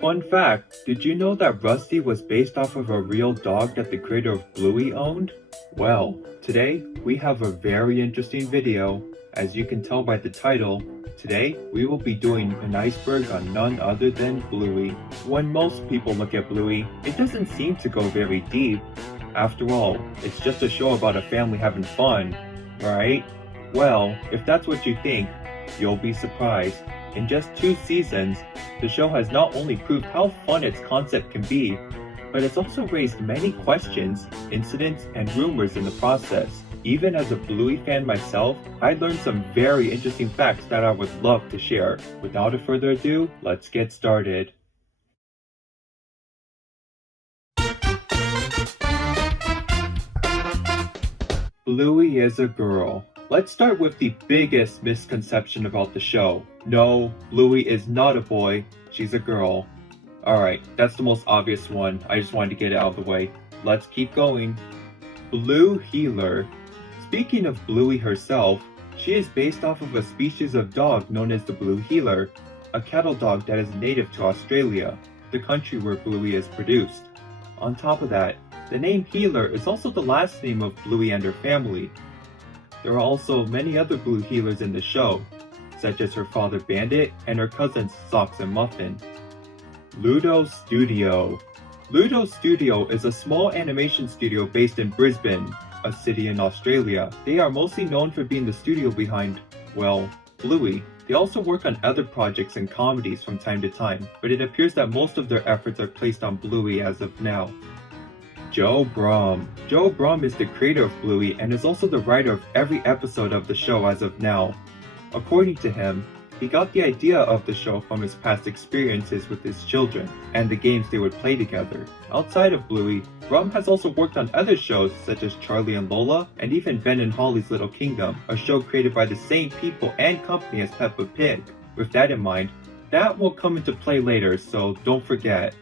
Fun fact, did you know that Rusty was based off of a real dog that the creator of Bluey owned? Well, today we have a very interesting video. As you can tell by the title, today we will be doing an iceberg on none other than Bluey. When most people look at Bluey, it doesn't seem to go very deep. After all, it's just a show about a family having fun, right? Well, if that's what you think, you'll be surprised. In just 2 seasons, the show has not only proved how fun its concept can be, but it's also raised many questions, incidents, and rumors in the process. Even as a Bluey fan myself, I learned some very interesting facts that I would love to share. Without further ado, let's get started. Bluey is a girl. Let's start with the biggest misconception about the show. No, Bluey is not a boy, she's a girl. Alright, that's the most obvious one. I just wanted to get it out of the way. Let's keep going. Blue Heeler. Speaking of Bluey herself, she is based off of a species of dog known as the Blue Heeler, a cattle dog that is native to Australia, the country where Bluey is produced. On top of that, the name Heeler is also the last name of Bluey and her family. There are also many other Blue Heelers in the show, such as her father Bandit and her cousins Socks and Muffin. Ludo Studio. Ludo Studio is a small animation studio based in Brisbane, a city in Australia. They are mostly known for being the studio behind, well, Bluey. They also work on other projects and comedies from time to time, but it appears that most of their efforts are placed on Bluey as of now. Joe Brumm. Joe Brumm is the creator of Bluey and is also the writer of every episode of the show as of now. According to him, he got the idea of the show from his past experiences with his children and the games they would play together. Outside of Bluey, Brumm has also worked on other shows such as Charlie and Lola and even Ben and Holly's Little Kingdom, a show created by the same people and company as Peppa Pig. With that in mind, that will come into play later, so don't forget.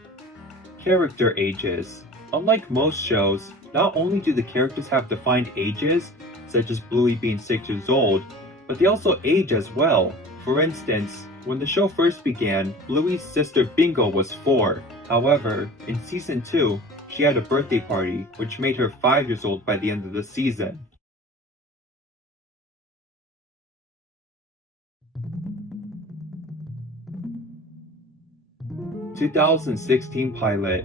Character ages. Unlike most shows, not only do the characters have defined ages, such as Bluey being 6 years old, but they also age as well. For instance, when the show first began, Bluey's sister Bingo was 4. However, in season 2, she had a birthday party, which made her 5 years old by the end of the season. (2016) pilot.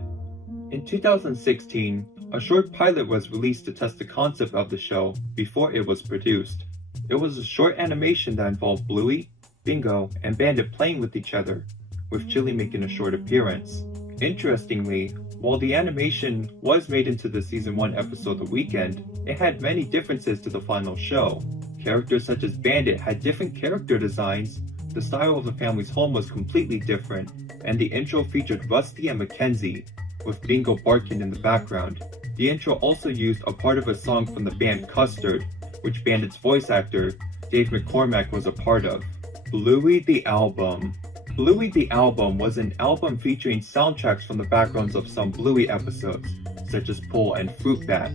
In 2016, a short pilot was released to test the concept of the show before it was produced. It was a short animation that involved Bluey, Bingo, and Bandit playing with each other, with Chili making a short appearance. Interestingly, while the animation was made into the season 1 episode The Weekend, it had many differences to the final show. Characters such as Bandit had different character designs, the style of the family's home was completely different, and the intro featured Rusty and Mackenzie, with Bingo barking in the background. The intro also used a part of a song from the band Custard, which Bandit's voice actor, Dave McCormack, was a part of. Bluey the Album. Bluey the Album was an album featuring soundtracks from the backgrounds of some Bluey episodes, such as Pull and Fruit Bat.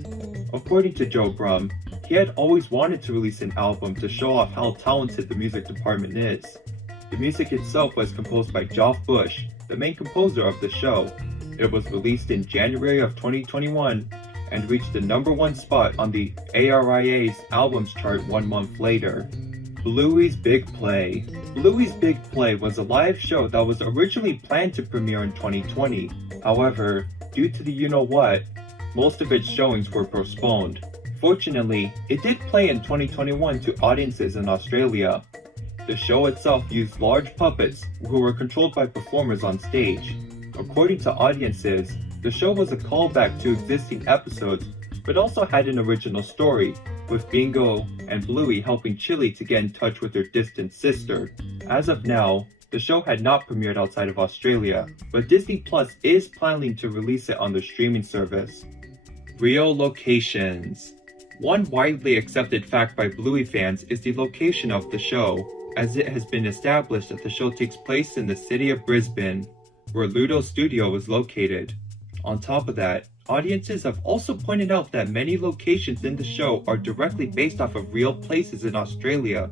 According to Joe Brumm, he had always wanted to release an album to show off how talented the music department is. The music itself was composed by Geoff Bush, the main composer of the show. It was released in January of 2021 and reached the #1 spot on the ARIA's albums chart 1 month later. Bluey's Big Play. Bluey's Big Play was a live show that was originally planned to premiere in 2020. However, due to the you-know-what, most of its showings were postponed. Fortunately, it did play in 2021 to audiences in Australia. The show itself used large puppets who were controlled by performers on stage. According to audiences, the show was a callback to existing episodes, but also had an original story, with Bingo and Bluey helping Chili to get in touch with her distant sister. As of now, the show had not premiered outside of Australia, but Disney Plus is planning to release it on their streaming service. Real locations. One widely accepted fact by Bluey fans is the location of the show, as it has been established that the show takes place in the city of Brisbane, where Ludo Studio is located. On top of that, audiences have also pointed out that many locations in the show are directly based off of real places in Australia.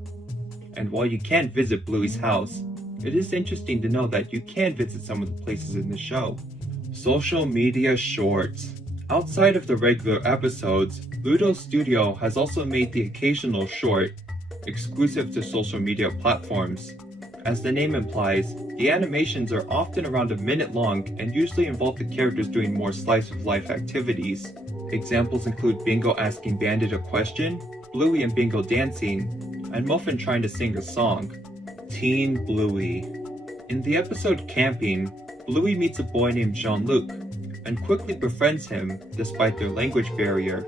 And while you can't visit Bluey's house, it is interesting to know that you can visit some of the places in the show. Social media shorts. Outside of the regular episodes, Ludo Studio has also made the occasional short, exclusive to social media platforms. As the name implies, the animations are often around a minute long and usually involve the characters doing more slice-of-life activities. Examples include Bingo asking Bandit a question, Bluey and Bingo dancing, and Muffin trying to sing a song. Teen Bluey. In the episode Camping, Bluey meets a boy named Jean-Luc, and quickly befriends him despite their language barrier.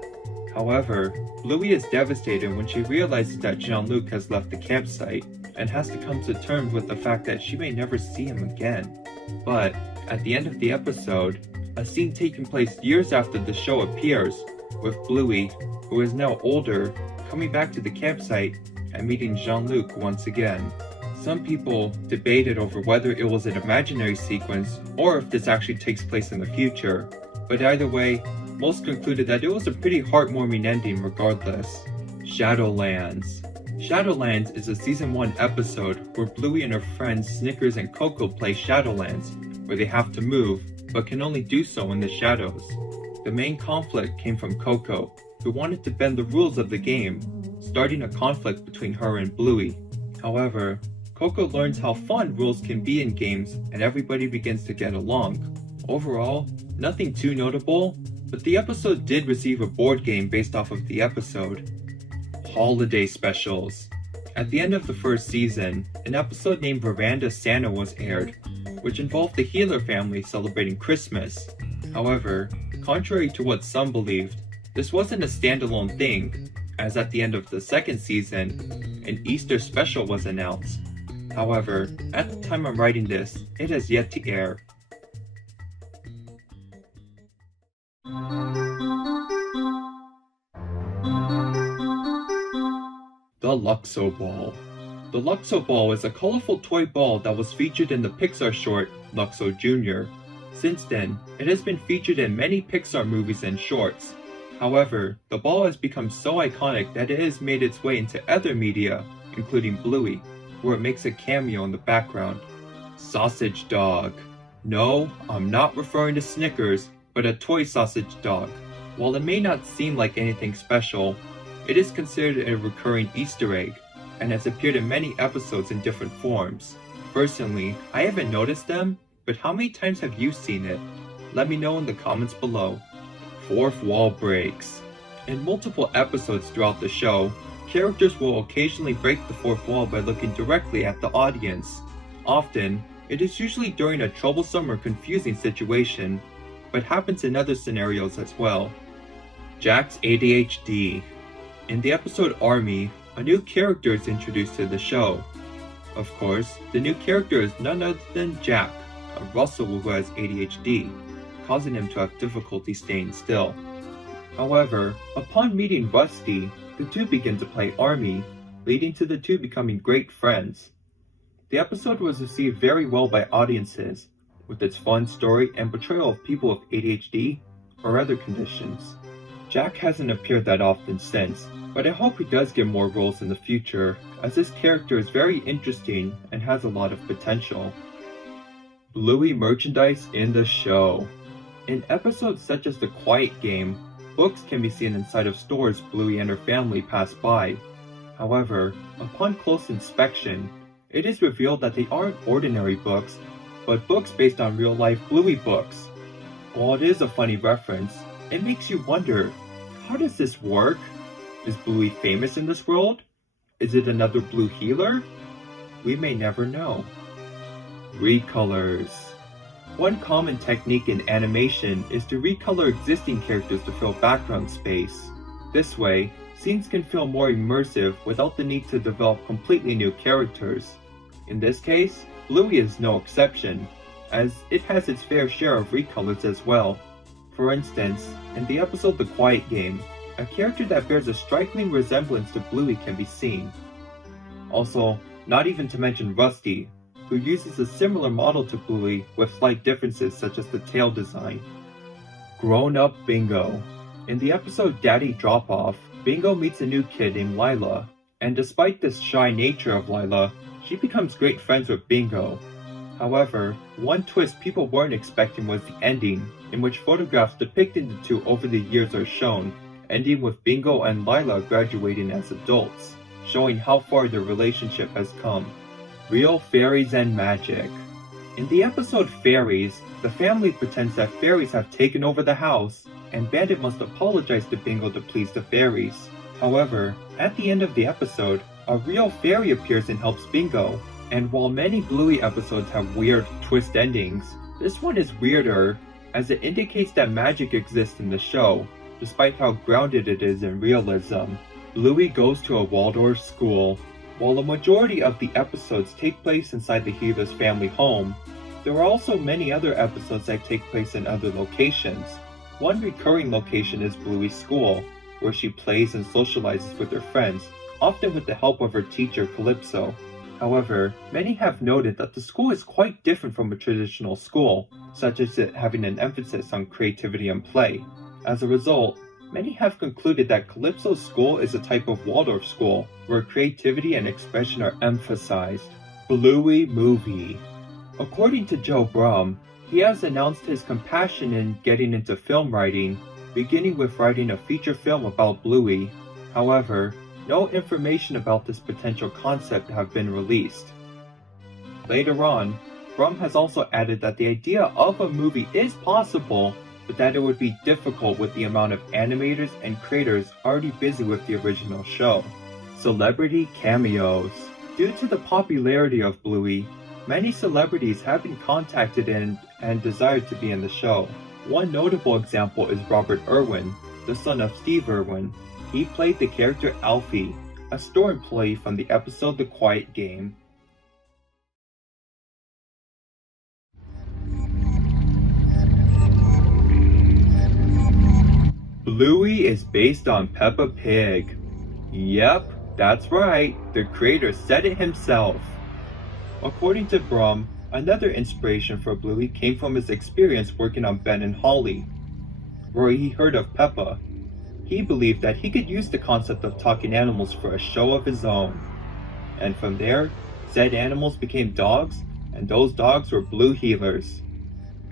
However, Bluey is devastated when she realizes that Jean-Luc has left the campsite, and has to come to terms with the fact that she may never see him again. But, at the end of the episode, a scene taking place years after the show appears, with Bluey, who is now older, coming back to the campsite and meeting Jean-Luc once again. Some people debated over whether it was an imaginary sequence or if this actually takes place in the future, but either way, most concluded that it was a pretty heartwarming ending regardless. Shadowlands. Shadowlands is a Season 1 episode where Bluey and her friends Snickers and Coco play Shadowlands, where they have to move, but can only do so in the shadows. The main conflict came from Coco, who wanted to bend the rules of the game, starting a conflict between her and Bluey. However, Coco learns how fun rules can be in games and everybody begins to get along. Overall, nothing too notable, but the episode did receive a board game based off of the episode. Holiday specials. At the end of the first season, an episode named Veranda Santa was aired, which involved the Healer family celebrating Christmas. However, contrary to what some believed, this wasn't a standalone thing, as at the end of the second season, an Easter special was announced. However, at the time I'm writing this, it has yet to air. The Luxo Ball. The Luxo Ball is a colorful toy ball that was featured in the Pixar short Luxo Jr. Since then, it has been featured in many Pixar movies and shorts. However, the ball has become so iconic that it has made its way into other media, including Bluey, where it makes a cameo in the background. Sausage Dog. No, I'm not referring to Snickers, but a toy sausage dog. While it may not seem like anything special, it is considered a recurring Easter egg, and has appeared in many episodes in different forms. Personally, I haven't noticed them, but how many times have you seen it? Let me know in the comments below. Fourth wall breaks. In multiple episodes throughout the show, characters will occasionally break the fourth wall by looking directly at the audience. Often, it is usually during a troublesome or confusing situation, but happens in other scenarios as well. Jack's ADHD. In the episode Army, a new character is introduced to the show. Of course, the new character is none other than Jack, a Russell who has ADHD, causing him to have difficulty staying still. However, upon meeting Rusty, the two begin to play Army, leading to the two becoming great friends. The episode was received very well by audiences, with its fun story and portrayal of people with ADHD or other conditions. Jack hasn't appeared that often since, but I hope he does get more roles in the future, as this character is very interesting and has a lot of potential. Bluey merchandise in the show. In episodes such as The Quiet Game, books can be seen inside of stores Bluey and her family pass by. However, upon close inspection, it is revealed that they aren't ordinary books, but books based on real-life Bluey books. While it is a funny reference, it makes you wonder, how does this work? Is Bluey famous in this world? Is it another Blue healer? We may never know. Recolors. One common technique in animation is to recolor existing characters to fill background space. This way, scenes can feel more immersive without the need to develop completely new characters. In this case, Bluey is no exception, as it has its fair share of recolors as well. For instance, in the episode The Quiet Game, a character that bears a striking resemblance to Bluey can be seen. Also, not even to mention Rusty, who uses a similar model to Bluey with slight differences such as the tail design. Grown-up Bingo. In the episode Daddy Drop-Off, Bingo meets a new kid named Lila, and despite the shy nature of Lila, she becomes great friends with Bingo. However, one twist people weren't expecting was the ending, in which photographs depicting the two over the years are shown, ending with Bingo and Lila graduating as adults, showing how far their relationship has come. Real fairies and magic. In the episode Fairies, the family pretends that fairies have taken over the house, and Bandit must apologize to Bingo to please the fairies. However, at the end of the episode, a real fairy appears and helps Bingo, and while many Bluey episodes have weird twist endings, this one is weirder, as it indicates that magic exists in the show, despite how grounded it is in realism. Bluey goes to a Waldorf school. While a majority of the episodes take place inside the healer's family home, there are also many other episodes that take place in other locations. One recurring location is Bluey's school, where she plays and socializes with her friends, often with the help of her teacher Calypso. However, many have noted that the school is quite different from a traditional school, such as it having an emphasis on creativity and play. As a result, many have concluded that Calypso's school is a type of Waldorf school, where creativity and expression are emphasized. Bluey movie. According to Joe Brum, he has announced his compassion in getting into film writing, beginning with writing a feature film about Bluey. However, no information about this potential concept have been released. Later on, Brum has also added that the idea of a movie is possible, but that it would be difficult with the amount of animators and creators already busy with the original show. Celebrity cameos. Due to the popularity of Bluey, many celebrities have been contacted and desired to be in the show. One notable example is Robert Irwin, the son of Steve Irwin. He played the character Alfie, a store employee from the episode The Quiet Game. Bluey is based on Peppa Pig. Yep, that's right, the creator said it himself. According to Brum, another inspiration for Bluey came from his experience working on Ben and Holly, where he heard of Peppa. He believed that he could use the concept of talking animals for a show of his own. And from there, said animals became dogs, and those dogs were Blue Healers.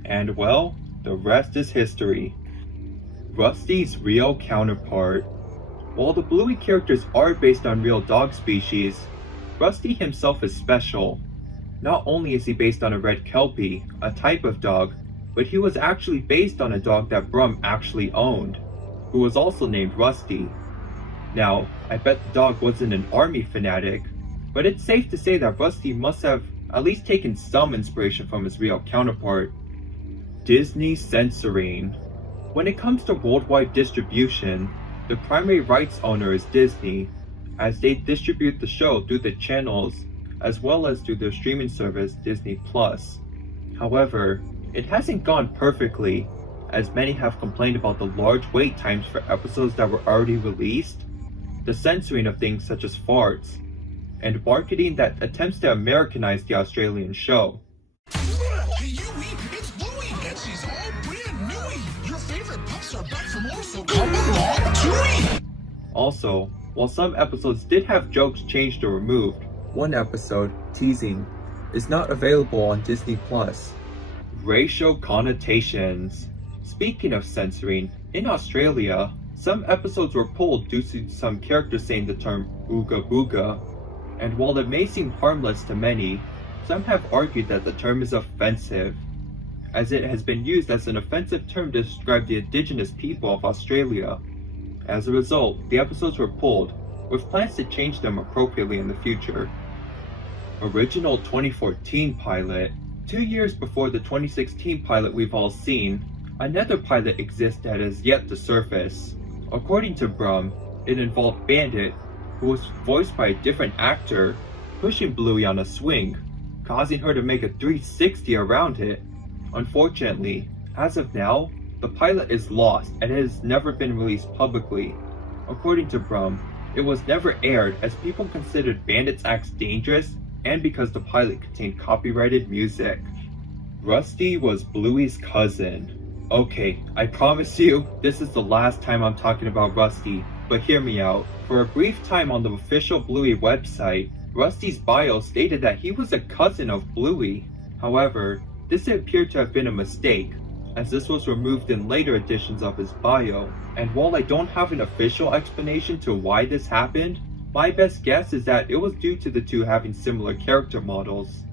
And well, the rest is history. Rusty's real counterpart. While the Bluey characters are based on real dog species, Rusty himself is special. Not only is he based on a red Kelpie, a type of dog, but he was actually based on a dog that Brum actually owned, who was also named Rusty. Now, I bet the dog wasn't an army fanatic, but it's safe to say that Rusty must have at least taken some inspiration from his real counterpart. Disney censoring. When it comes to worldwide distribution, the primary rights owner is Disney, as they distribute the show through the channels as well as through their streaming service Disney+. However, it hasn't gone perfectly, as many have complained about the large wait times for episodes that were already released, the censoring of things such as farts, and marketing that attempts to Americanize the Australian show. Hey Yui, it's Bluey, and she's all brand newy. Your favorite pups are back for more, so come along, Chewy! Also, while some episodes did have jokes changed or removed, one episode, Teasing, is not available on Disney+. Racial connotations. Speaking of censoring, in Australia, some episodes were pulled due to some characters saying the term ooga booga, and while it may seem harmless to many, some have argued that the term is offensive, as it has been used as an offensive term to describe the indigenous people of Australia. As a result, the episodes were pulled, with plans to change them appropriately in the future. Original 2014 pilot. 2 years before the 2016 pilot we've all seen, another pilot exists that has yet to surface. According to Brum, it involved Bandit, who was voiced by a different actor, pushing Bluey on a swing, causing her to make a 360 around it. Unfortunately, as of now, the pilot is lost and it has never been released publicly. According to Brum, it was never aired as people considered Bandit's acts dangerous and because the pilot contained copyrighted music. Rusty was Bluey's cousin. Okay, I promise you, this is the last time I'm talking about Rusty, but hear me out. For a brief time on the official Bluey website, Rusty's bio stated that he was a cousin of Bluey. However, this appeared to have been a mistake, as this was removed in later editions of his bio, and while I don't have an official explanation to why this happened, my best guess is that it was due to the two having similar character models.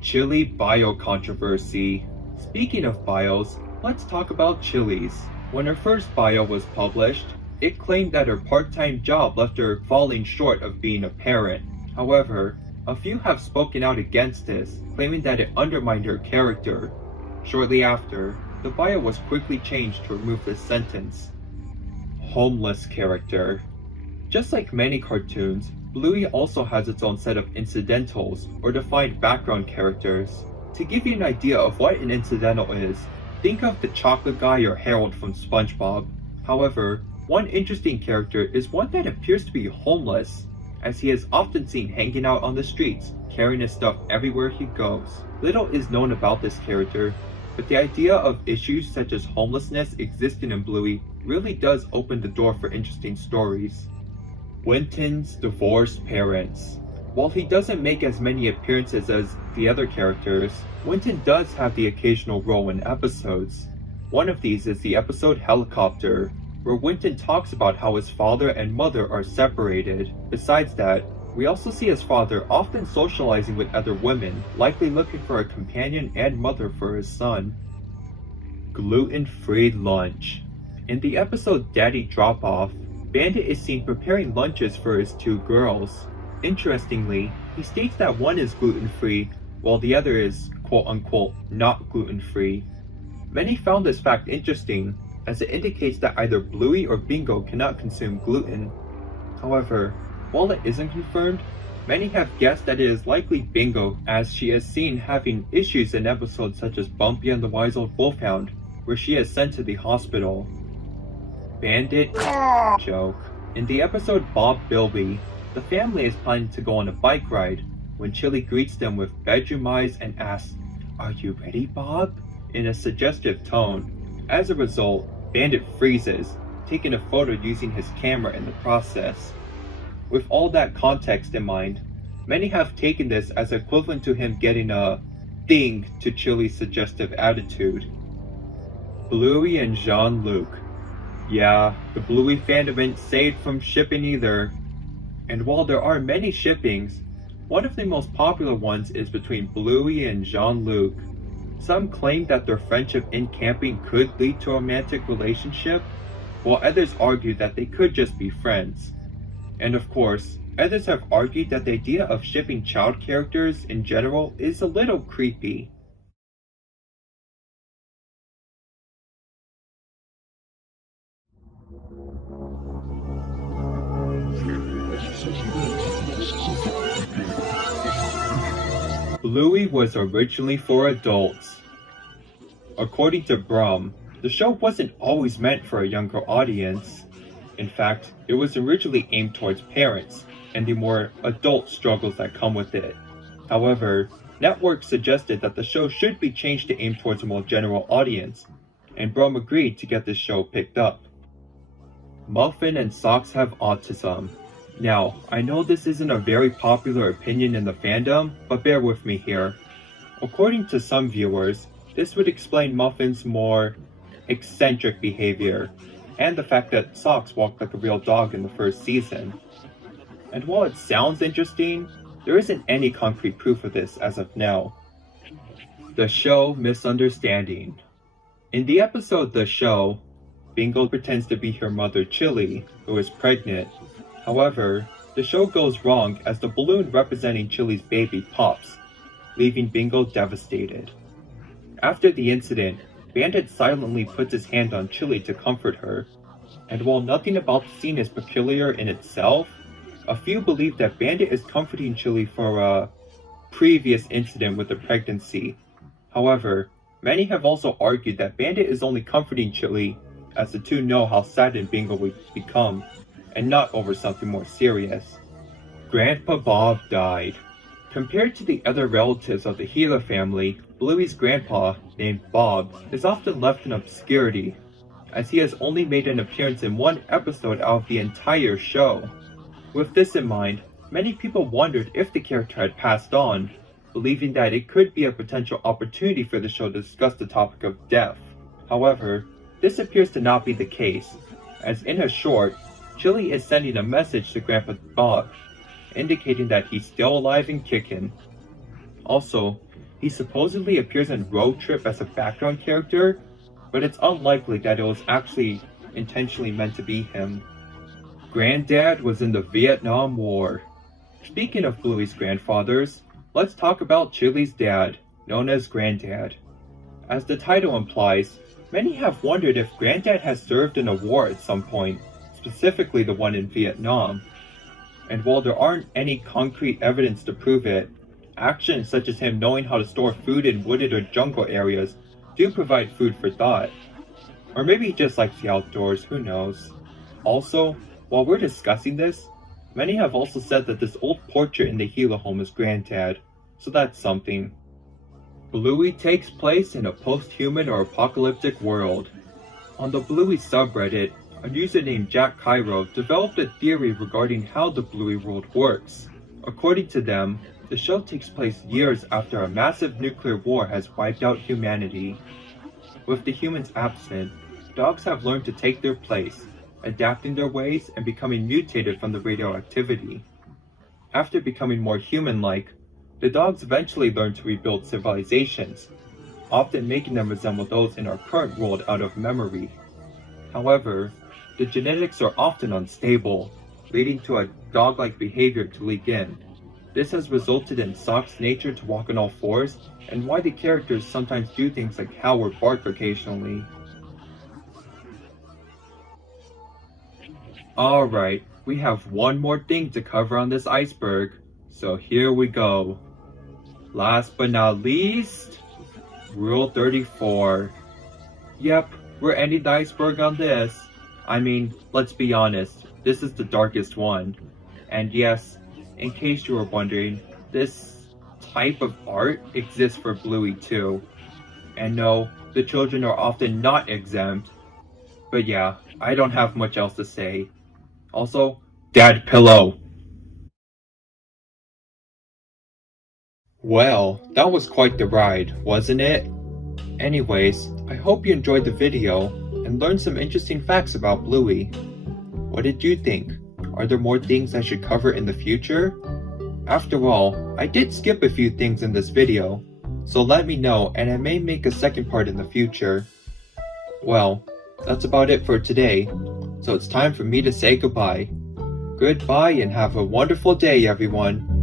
Chili bio controversy. Speaking of bios, let's talk about Chili's. When her first bio was published, it claimed that her part-time job left her falling short of being a parent. However, a few have spoken out against this, claiming that it undermined her character. Shortly after, the bio was quickly changed to remove this sentence. Homeless character. Just like many cartoons, Bluey also has its own set of incidentals, or defined background characters. To give you an idea of what an incidental is, think of the chocolate guy or Harold from SpongeBob. However, one interesting character is one that appears to be homeless, as he is often seen hanging out on the streets, carrying his stuff everywhere he goes. Little is known about this character, but the idea of issues such as homelessness existing in Bluey really does open the door for interesting stories. Winton's divorced parents. While he doesn't make as many appearances as the other characters, Winton does have the occasional role in episodes. One of these is the episode Helicopter, where Winton talks about how his father and mother are separated. Besides that, we also see his father often socializing with other women, likely looking for a companion and mother for his son. Gluten-free lunch. In the episode Daddy Drop-Off, Bandit is seen preparing lunches for his two girls. Interestingly, he states that one is gluten-free, while the other is quote-unquote not gluten-free. Many found this fact interesting, as it indicates that either Bluey or Bingo cannot consume gluten. However, while it isn't confirmed, many have guessed that it is likely Bingo, as she is seen having issues in episodes such as Bumpy and the Wise Old Wolfhound, where she is sent to the hospital. Bandit joke. In the episode Bob Bilby, the family is planning to go on a bike ride when Chili greets them with bedroom eyes and asks, "Are you ready, Bob?" in a suggestive tone. As a result, Bandit freezes, taking a photo using his camera in the process. With all that context in mind, many have taken this as equivalent to him getting a ding to Chili's suggestive attitude. Bluey and Jean-Luc. Yeah, the Bluey fandom ain't saved from shipping either. And while there are many shippings, one of the most popular ones is between Bluey and Jean-Luc. Some claim that their friendship in camping could lead to a romantic relationship, while others argue that they could just be friends. And of course, others have argued that the idea of shipping child characters in general is a little creepy. Bluey was originally for adults. According to Brum, the show wasn't always meant for a younger audience. In fact, it was originally aimed towards parents and the more adult struggles that come with it. However, networks suggested that the show should be changed to aim towards a more general audience, and Brum agreed to get this show picked up. Muffin and Socks have autism. Now, I know this isn't a very popular opinion in the fandom, but bear with me here. According to some viewers, this would explain Muffin's more eccentric behavior, and the fact that Socks walked like a real dog in the first season. And while it sounds interesting, there isn't any concrete proof of this as of now. The show misunderstanding. In the episode The Show, Bingo pretends to be her mother Chili, who is pregnant. However, the show goes wrong as the balloon representing Chili's baby pops, leaving Bingo devastated. After the incident, Bandit silently puts his hand on Chili to comfort her, and while nothing about the scene is peculiar in itself, a few believe that Bandit is comforting Chili for a previous incident with the pregnancy. However, many have also argued that Bandit is only comforting Chili as the two know how saddened Bingo would become, and not over something more serious. Grandpa Bob died. Compared to the other relatives of the Gila family, Bluey's grandpa, named Bob, is often left in obscurity, as he has only made an appearance in one episode out of the entire show. With this in mind, many people wondered if the character had passed on, believing that it could be a potential opportunity for the show to discuss the topic of death. However, this appears to not be the case, as in a short, Chili is sending a message to Grandpa Bob, indicating that he's still alive and kicking. Also, he supposedly appears in Road Trip as a background character, but it's unlikely that it was actually intentionally meant to be him. Granddad was in the Vietnam War. Speaking of Bluey's grandfathers, let's talk about Chili's dad, known as Granddad. As the title implies, many have wondered if Granddad has served in a war at some point, specifically the one in Vietnam. And while there aren't any concrete evidence to prove it, actions such as him knowing how to store food in wooded or jungle areas do provide food for thought. Or maybe he just likes the outdoors, who knows. Also, while we're discussing this, many have also said that this old portrait in the Gila home is Granddad, so that's something. Bluey takes place in a post-human or apocalyptic world. On the Bluey subreddit, a user named Jack Cairo developed a theory regarding how the Bluey world works. According to them, the show takes place years after a massive nuclear war has wiped out humanity. With the humans absent, dogs have learned to take their place, adapting their ways and becoming mutated from the radioactivity. After becoming more human-like, the dogs eventually learn to rebuild civilizations, often making them resemble those in our current world out of memory. However, the genetics are often unstable, leading to a dog-like behavior to leak in. This has resulted in Sock's nature to walk on all fours, and why the characters sometimes do things like howl or bark occasionally. Alright, we have one more thing to cover on this iceberg, so here we go. Last but not least, Rule 34. Yep, we're ending the iceberg on this. I mean, let's be honest, this is the darkest one. And yes, in case you were wondering, this type of art exists for Bluey too. And no, the children are often not exempt. But yeah, I don't have much else to say. Also, Dad Pillow. Well, that was quite the ride, wasn't it? Anyways, I hope you enjoyed the video and learned some interesting facts about Bluey. What did you think? Are there more things I should cover in the future? After all, I did skip a few things in this video, so let me know and I may make a second part in the future. Well, that's about it for today, so it's time for me to say goodbye. Goodbye and have a wonderful day, everyone.